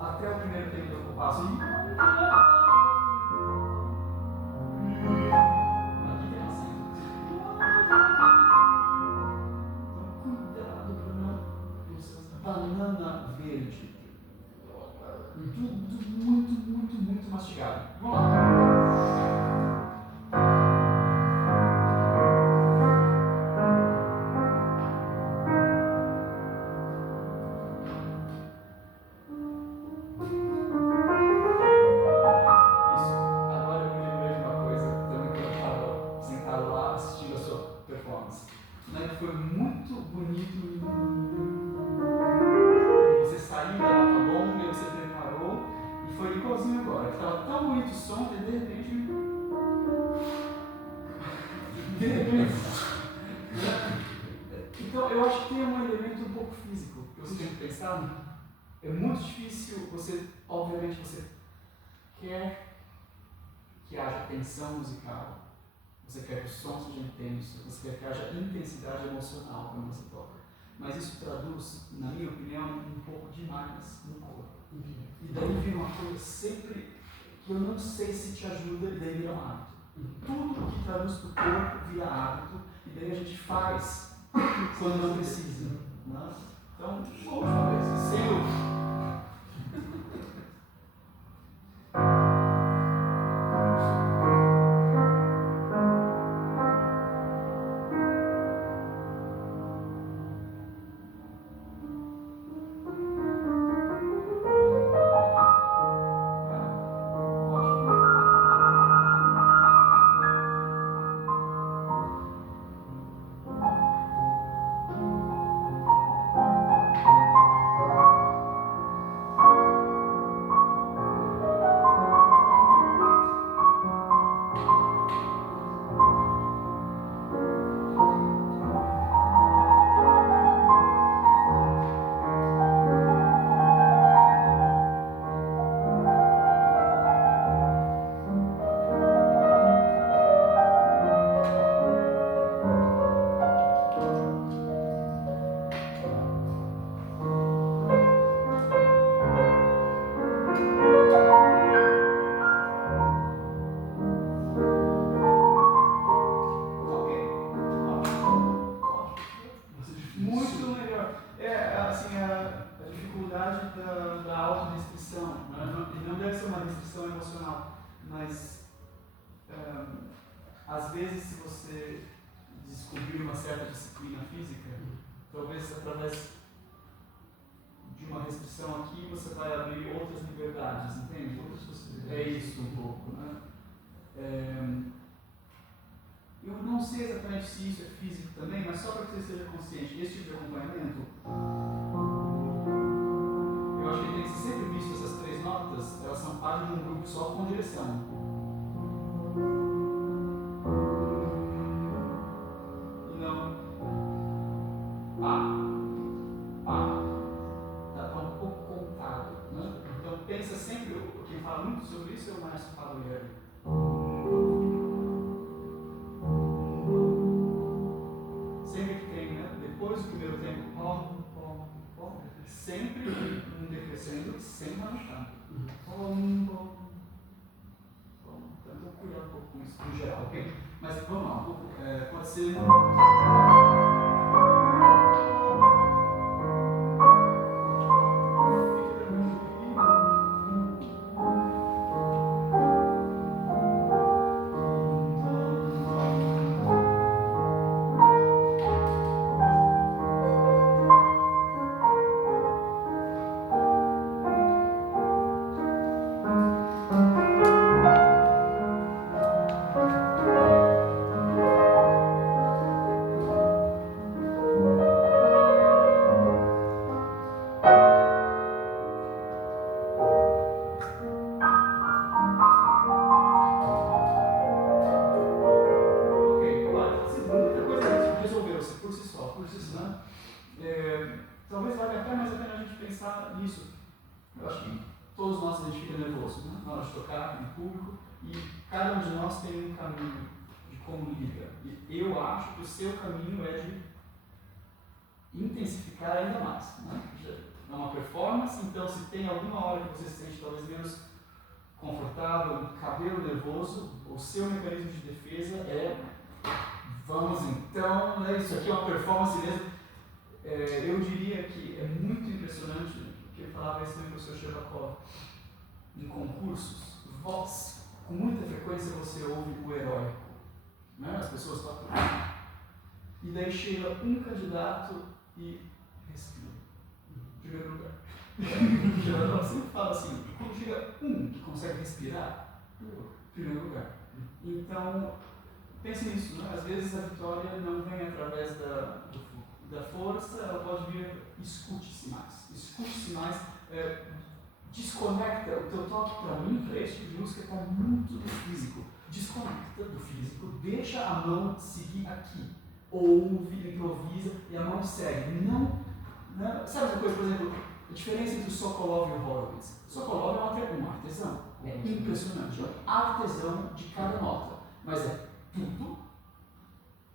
até o primeiro tempo do compasso. Banana verde. Tudo muito mastigado. Vamos lá. Isso. Agora eu me lembrei de uma coisa, também quando eu estava sentado lá assistindo a sua performance. Né? Foi muito bonito. Você saiu da nota longa, você preparou e foi igualzinho agora. Estava tão bonito o som que de repente. Então eu acho que tem um elemento um pouco físico que você tem que pensar. É muito difícil você, obviamente, você quer que haja tensão musical, você quer que o som seja intenso, você quer que haja intensidade emocional quando você toca. Mas isso traduz, na minha opinião, um pouco demais no corpo. E daí vira uma coisa sempre que eu não sei se te ajuda, e daí vira um hábito. Tudo que traduz para o corpo vira hábito, e daí a gente faz quando não precisa. Né? Então, última vez, sem às vezes, se você descobrir uma certa disciplina física, talvez através de uma restrição aqui você vai abrir outras liberdades, entende? Outras possibilidades. É isso um pouco, né? Eu não sei exatamente se isso é físico também, mas só para que você esteja consciente, esse tipo de acompanhamento, eu acho que tem que ser sempre visto essas três notas, elas são parte de um grupo só com direção. Pensa sempre, quem fala muito sobre isso é o Márcio Padoleiro. Sempre que tem, né? Depois do primeiro tempo, sempre um decrescendo sem manchar. Então, vou cuidar um pouco com isso no geral, ok? Mas vamos lá, pode ser. Talvez valha até mais a pena a gente pensar nisso. Eu acho que todos nós a gente fica nervoso, né? Na hora de tocar, em público, e cada um de nós tem um caminho de como liga. E eu acho que o seu caminho é de intensificar ainda mais, né? é uma performance, então se tem alguma hora que você se sente talvez menos confortável, cabelo nervoso, o seu mecanismo de defesa é vamos então, né, isso aqui é uma performance mesmo. Eu diria que é muito impressionante, que eu falava isso também com o professor Shevakov, em concursos, com muita frequência você ouve o heróico, né? As pessoas tocam, e daí chega um candidato e respira, em primeiro lugar. O Shevakov sempre fala assim, quando chega um que consegue respirar, em primeiro lugar. Então, pense nisso, né? Às vezes a vitória não vem através da força, ela pode vir, escute-se mais, desconecta, o teu toque para mim, para esse tipo de música, está muito do físico, desconecta do físico, deixa a mão seguir aqui, ouve, improvisa e a mão segue, não, sabe uma coisa, por exemplo, a diferença entre o Sokolov e o Horowitz? O Sokolov é um artesão, é impressionante, é um artesão de cada nota, mas é tudo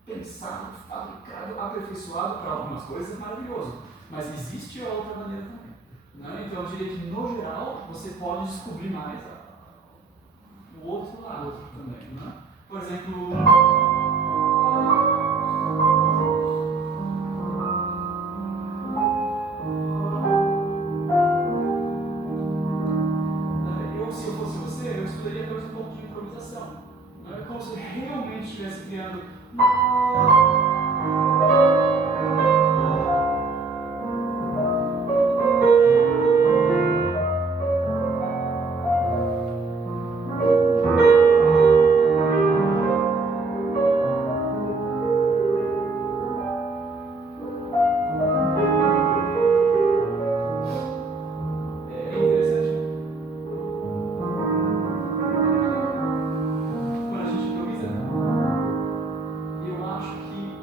pensado, fabricado, aperfeiçoado para algumas coisas, é maravilhoso. Mas existe a outra maneira também. Né? Então eu diria que, no geral, você pode descobrir mais o outro lado também. Né? Por exemplo, se eu fosse você, eu estudaria talvez um pouco de improvisação. Né? Como se realmente estivesse criando.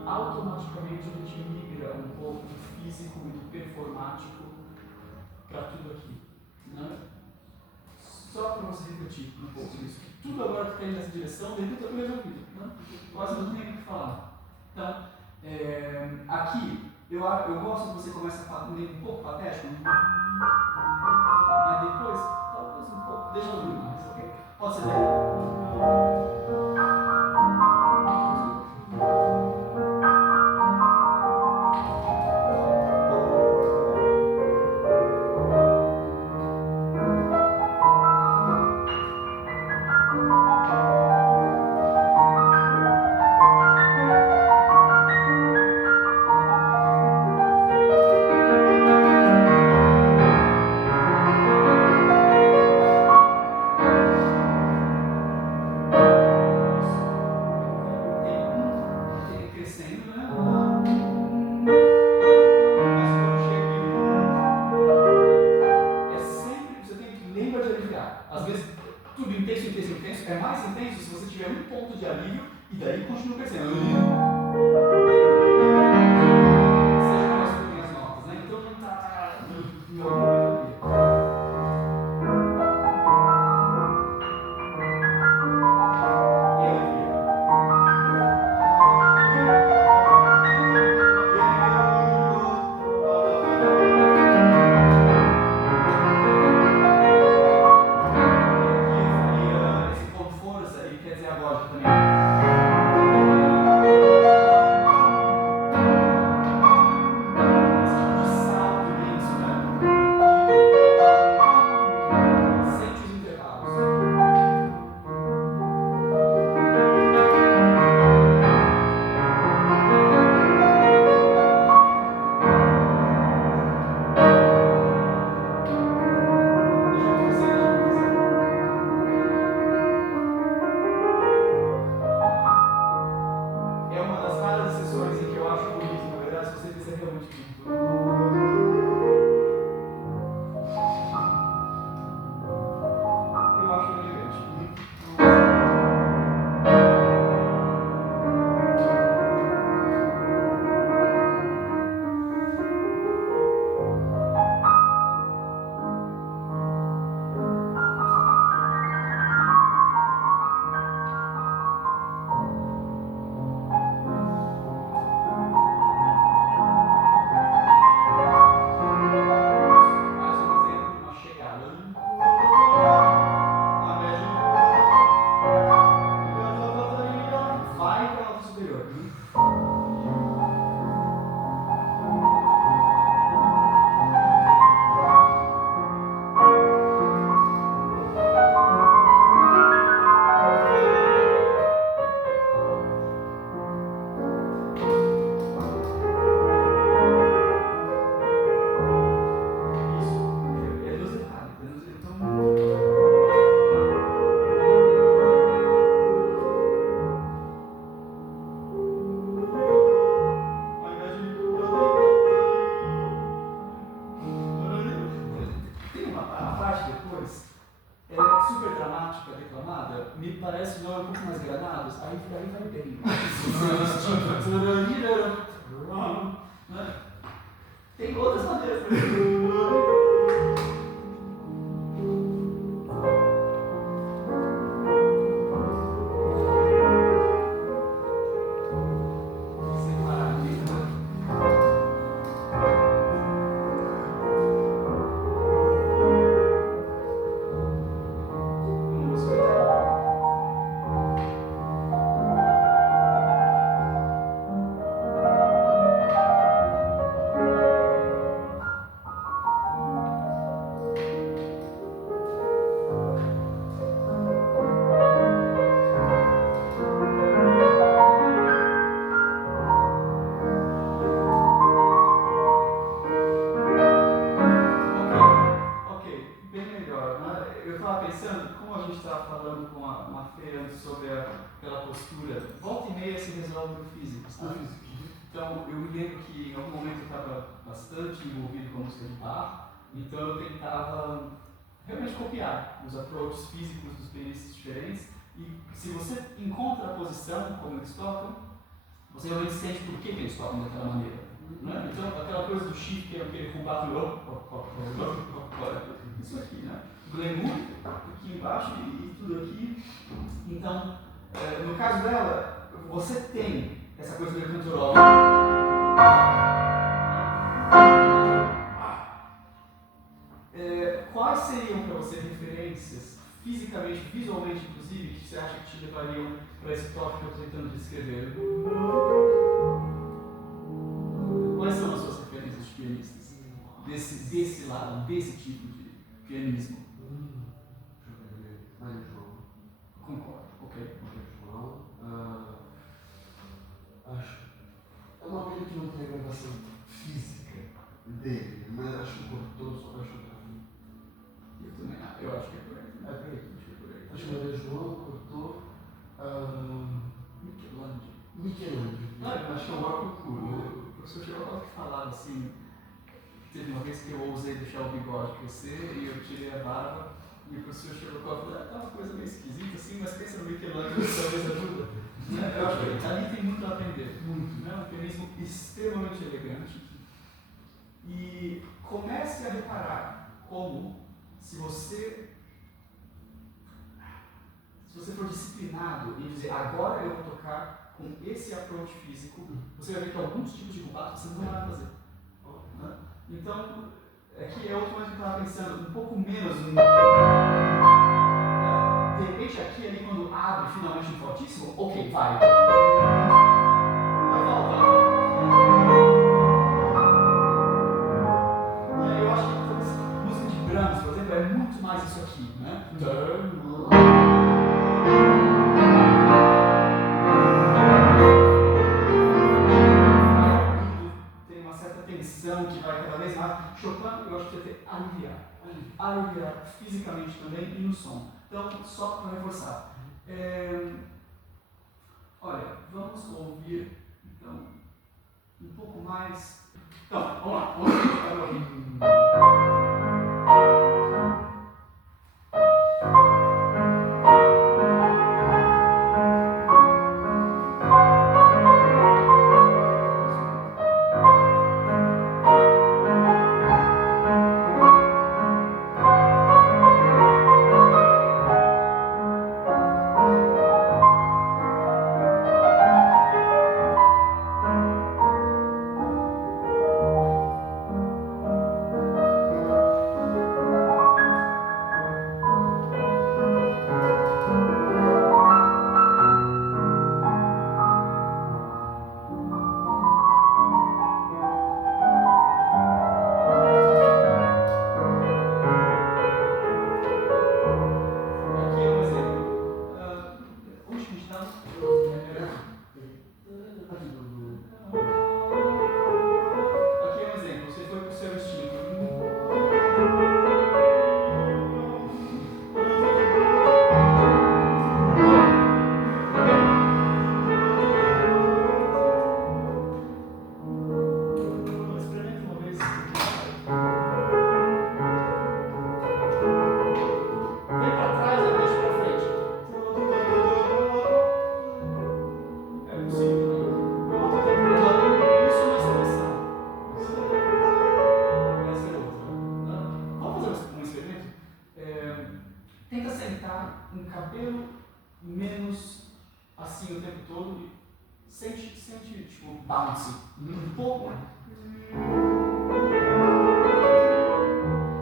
Automaticamente a gente migra um pouco do físico e do performático para tudo aqui. Né? Só para você refletir um pouco isso. Tudo agora que está indo nessa direção, de repente eu resolvido. Né? Quase não tem o que falar. Então, aqui, eu gosto que você começa a falar um pouco patético, mas depois, talvez um pouco, deixa eu ouvir mais, ok? Pode ser daí. Às vezes, tudo intenso, é mais intenso se você tiver um ponto de alívio e daí continua crescendo. Seja mais que as notas, né? Então não está em alguma melodia. E alivia. Esse ponto força, ele quer dizer a voz também. parte depois é super dramática, declamada, me parece um pouco mais granados, aí vai bem. Tem outras maneiras. Então eu tentava realmente copiar os approaches físicos dos pianistas diferentes e se você encontra a posição como eles tocam, você realmente sente por que eles tocam daquela maneira. Né? Então aquela coisa do shift, que é aquele rubato, isso aqui, né? Glamour, aqui embaixo e tudo aqui. Então, no caso dela, você tem essa coisa meio cantoral. Quais seriam para você referências, fisicamente, visualmente inclusive, que você acha que te levariam para esse toque que eu estou tentando descrever? Quais são as suas referências de pianistas? Desse lado, desse tipo de pianismo? Concordo, ok. Acho. É uma pena que não tem a gravação física dele, mas acho que o corpo todo só vai chocar. Eu acho que é por aí. É por aí. Acho que Maria João cortou Michelangelo. Acho que é o maior procuro. O professor Xerocov que falava assim, teve uma vez que eu ousei deixar o bigode crescer e eu tirei a barba e o professor Xerocov falou, tá uma coisa meio esquisita assim, mas pensa no Michelangelo, talvez ajuda. Eu acho que ali tem muito a aprender, muito, né? Um pianismo extremamente elegante. E comece a reparar como, se você for disciplinado em dizer agora eu vou tocar com esse approach físico, você vai ver que alguns tipos de rubato você não vai fazer. Né? Então, aqui é outro momento que eu estava pensando, um pouco menos de repente aqui ali quando abre finalmente um fortíssimo, ok, vai. Vai volta. Eu acho que talvez música de Brahms, por exemplo, é muito mais isso aqui, né? Tem uma certa tensão que vai cada vez mais. Chopin, eu acho que vai ter aliviar fisicamente também e no som. Então, só para reforçar. Olha, vamos ouvir então um pouco mais. Então, vamos lá, vamos ouvir. ficar um cabelo menos assim o tempo todo e sente tipo, bounce. Um pouco.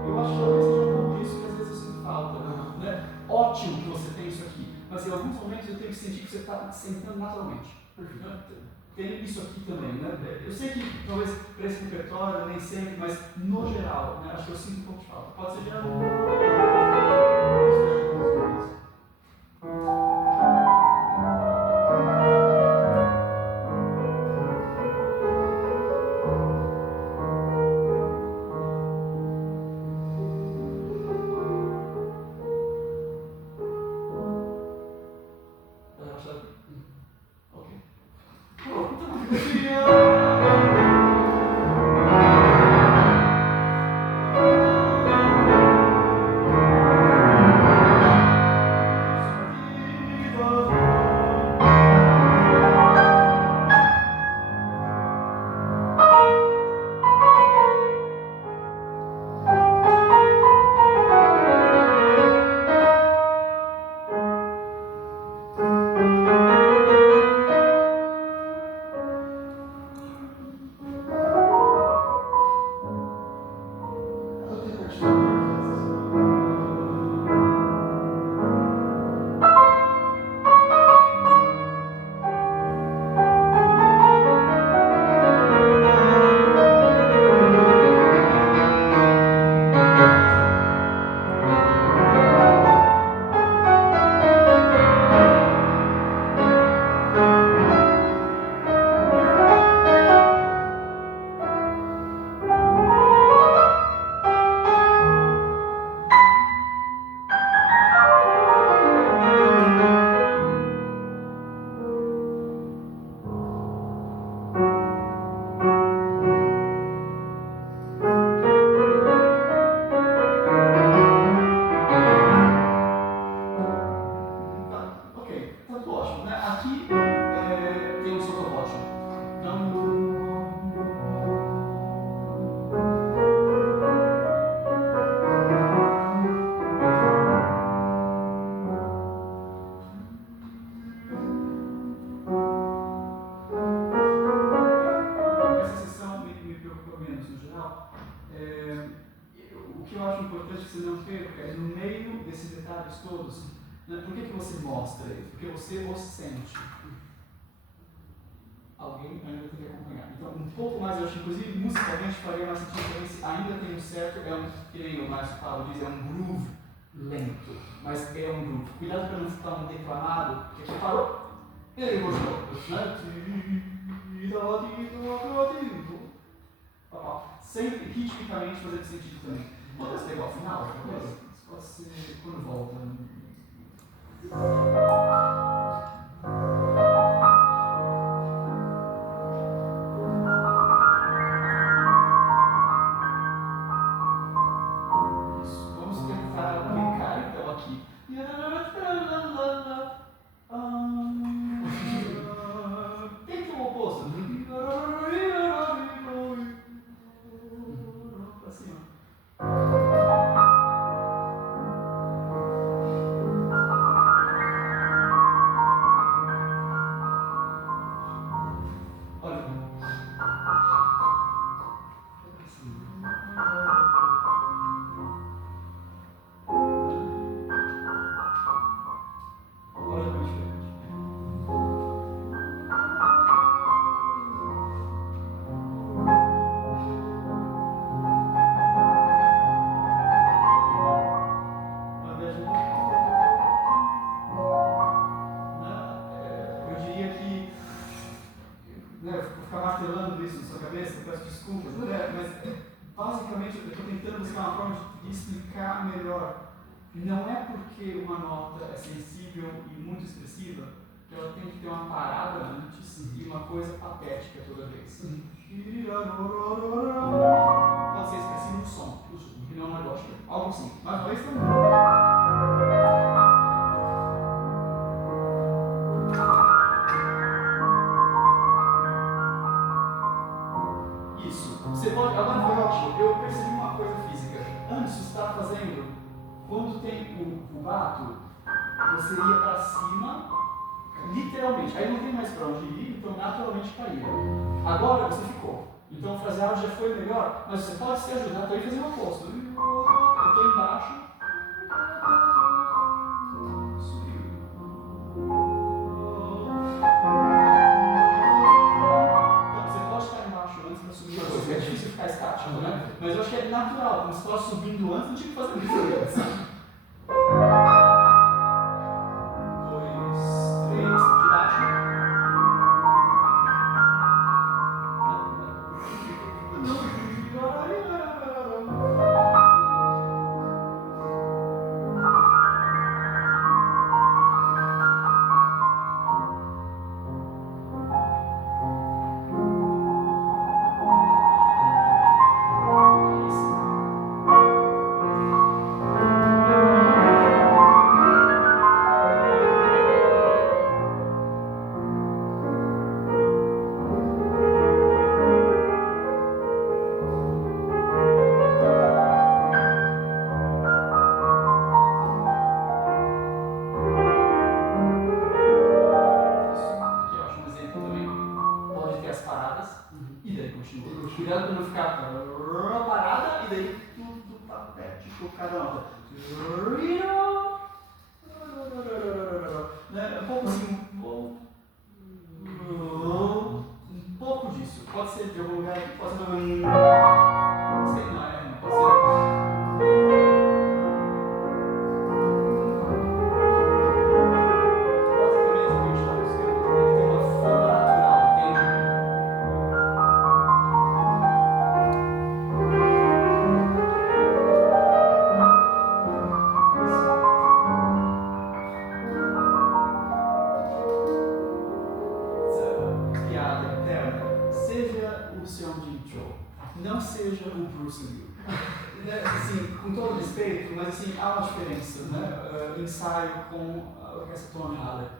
Eu acho que talvez seja um pouco disso que às vezes eu sinto falta. Né? Ótimo que você tem isso aqui, mas em alguns momentos eu tenho que sentir que você está sentando naturalmente. Tem isso aqui também, né? Eu sei que talvez para esse repertório, nem sempre, mas no geral, né? Acho que eu sinto um pouco de falta. Pode ser geral. Todos, né? Por que você mostra isso? Porque você o sente. Alguém ainda tem que acompanhar. Então, um pouco mais, eu acho, inclusive, musicalmente faria mais sentido se ainda tem um certo, que nem o Márcio Paulo diz, é um groove lento, mas é um groove. Cuidado para não ficar um declamado, que você parou, ele gostou. Sempre ritmicamente fazendo sentido também. Pode ser igual ao final, pode ser quando volta. Isso, vamos tentar brincar então aqui. Tenta o oposto. Pra cima. Não é porque uma nota é sensível e muito expressiva que ela tem que ter uma parada antes e uma coisa patética toda vez. Pode ser expressivo no som, que não é um negócio, algo assim. Mais uma vez também. Isso. Você pode. Agora foi ótimo. Eu percebi uma coisa física. Antes você estava fazendo. Quando tem o bato, você ia para cima, literalmente. Aí não tem mais para onde ir, então naturalmente caía. Agora você ficou. Então fazer áudio já foi melhor, mas você pode se ajudar também a fazer um oposto. Eu estou embaixo, subiu. Então, você pode estar embaixo antes para subir depois. É difícil ficar estático, né? Mas eu acho que é natural, como se fosse subindo antes, não tinha que fazer muito antes. 2, 3, de baixo. Cuidado para não ficar parada e daí tudo papete com cada nota. Um pouco assim, um pouco disso. Pode ser de algum lugar aqui, pode ser de algum. Sei, não, pode ser. Basicamente, o que a gente está buscando tem que ter uma forma natural, entende? Piada interna, seja o seu Jim Joe, não seja o Bruce Lee. Assim, com todo respeito, mas assim, há uma diferença, né? Ensaio com a orquestra Tony Haller,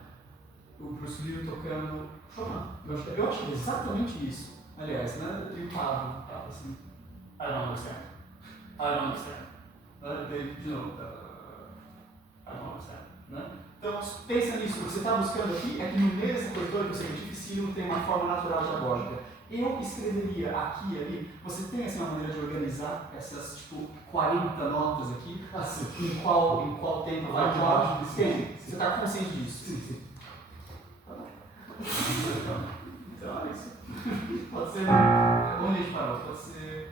o Bruce Lee tocando Chopin. Eu acho exatamente isso. Aliás, né? E o Pablo assim, I don't understand. I don't understand. De novo, I don't understand. Né? Então, pensa nisso, você está buscando aqui, é que no meio dessa coisa toda que você é dificílimo, tem uma forma natural diagógica. Eu escreveria aqui e ali, você tem assim, uma maneira de organizar essas tipo 40 notas aqui, assim, em qual tempo vai qual? Tem, você está consciente disso? Sim. Tá bom. Então é isso. Pode ser, onde a gente parou? Pode ser...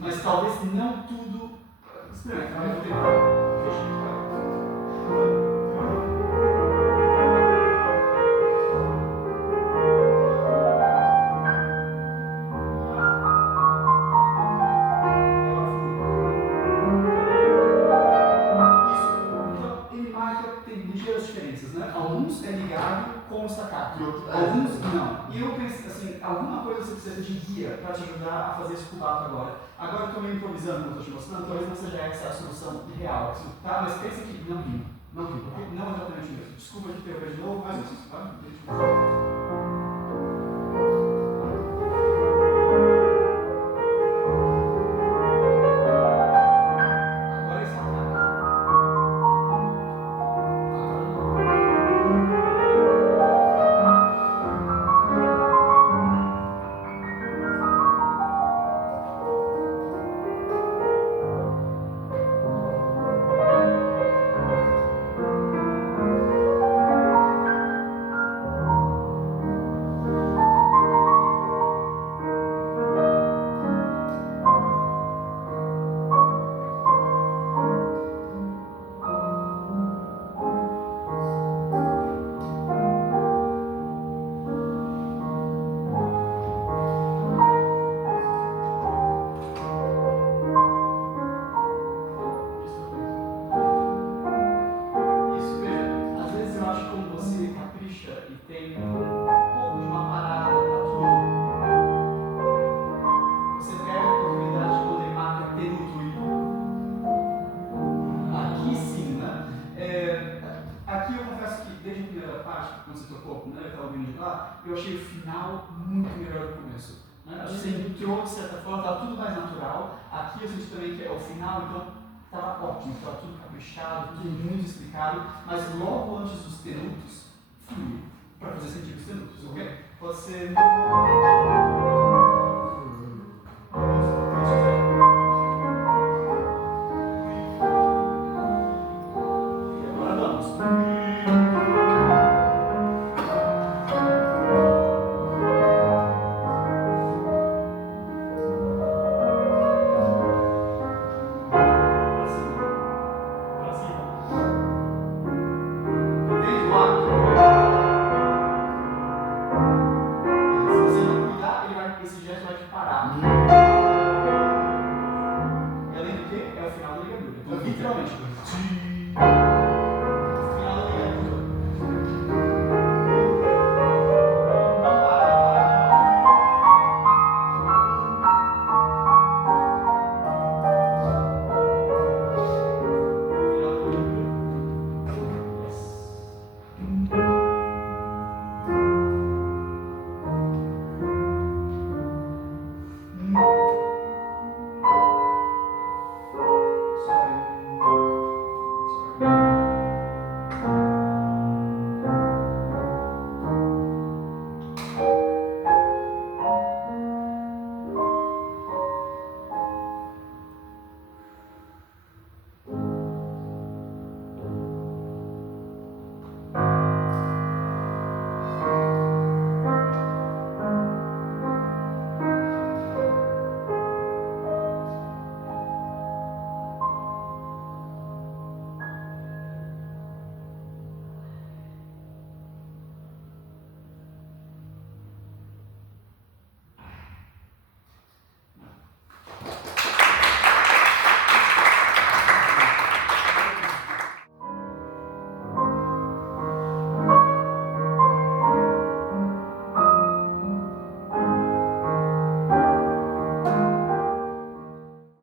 Mas talvez não tudo. Experimenta, mas vou tentar. Alguns é ligado com o staccato, alguns não. E eu penso assim, alguma coisa você precisa de guia para te ajudar a fazer esse cubato agora. Agora eu estou meio improvisando, como estou te mostrando, talvez não seja essa a solução real, tá? Mas pensa que não rima, porque não exatamente isso. Desculpa de ter de novo, mas isso, tá? falar, eu achei o final muito melhor do começo. Né? Acho que você entrou, de certa forma, estava tudo mais natural. Aqui eu senti também que é o final, então estava ótimo, estava tudo caprichado, tudo muito explicado, mas logo antes dos tenutos, fluiu, para fazer sentido os tenutos, ok? Pode ser.